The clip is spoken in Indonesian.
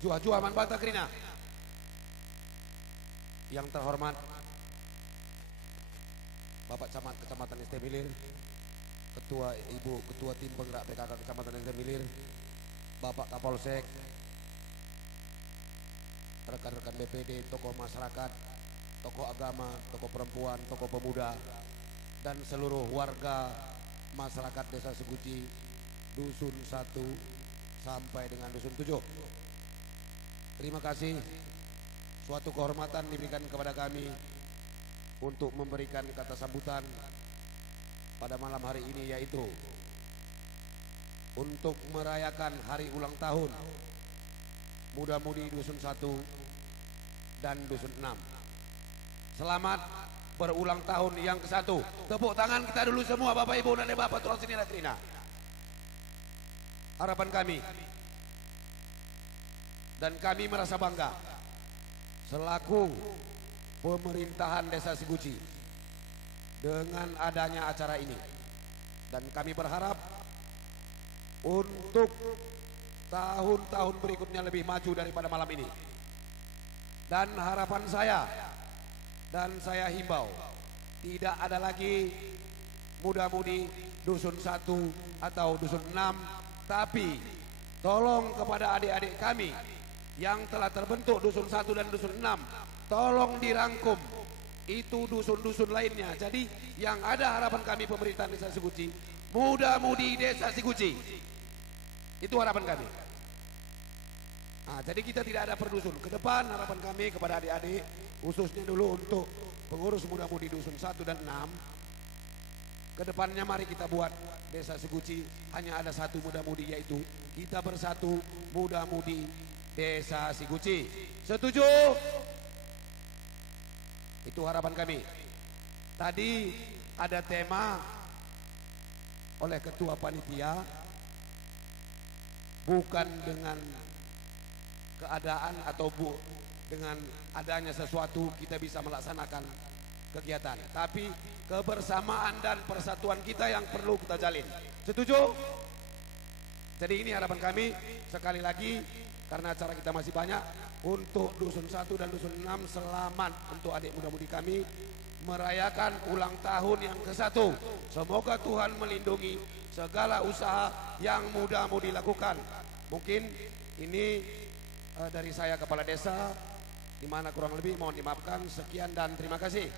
Jua Man Batakrina. Yang terhormat Bapak Camat Kecamatan Estemilir, Ketua Tim Penggerak PKK Kecamatan Estemilir, Bapak Kapolsek, rekan-rekan BPD, tokoh masyarakat, tokoh agama, tokoh perempuan, tokoh pemuda, dan seluruh warga masyarakat Desa Seguci, Dusun 1 sampai dengan Dusun 7. Terima kasih, suatu kehormatan diberikan kepada kami untuk memberikan kata sambutan pada malam hari ini, yaitu untuk merayakan hari ulang tahun muda-mudi Dusun 1 dan Dusun 6. Selamat berulang tahun yang ke-1. Tepuk tangan kita dulu semua Bapak Ibu dan Bapak Turasini Latrina. Harapan kami, dan kami merasa bangga selaku pemerintahan Desa Seguci dengan adanya acara ini, dan kami berharap untuk tahun-tahun berikutnya lebih maju daripada malam ini. Dan harapan saya, dan saya himbau, tidak ada lagi muda-mudi Dusun 1 atau Dusun 6, tapi tolong kepada adik-adik kami yang telah terbentuk Dusun 1 dan Dusun 6, tolong dirangkum itu dusun-dusun lainnya. Jadi yang ada harapan kami pemerintahan Desa Seguci, muda-mudi Desa Seguci, itu harapan kami. Nah, jadi kita tidak ada per dusun. Ke depan harapan kami kepada adik-adik, khususnya dulu untuk pengurus muda-mudi Dusun 1 dan 6, kedepannya mari kita buat Desa Seguci hanya ada satu muda-mudi, yaitu kita bersatu muda-mudi Desa Seguci. Setuju? Itu harapan kami. Tadi ada tema oleh ketua panitia, bukan dengan keadaan atau dengan adanya sesuatu kita bisa melaksanakan kegiatan, tapi kebersamaan dan persatuan kita yang perlu kita jalin. Setuju? Jadi ini harapan kami. Sekali lagi, karena acara kita masih banyak, untuk Dusun 1 dan Dusun 6 selamat untuk adik muda-mudi kami merayakan ulang tahun yang ke-1. Semoga Tuhan melindungi segala usaha yang muda-mudi lakukan. Mungkin ini dari saya kepala desa, di mana kurang lebih mohon dimaafkan. Sekian dan terima kasih.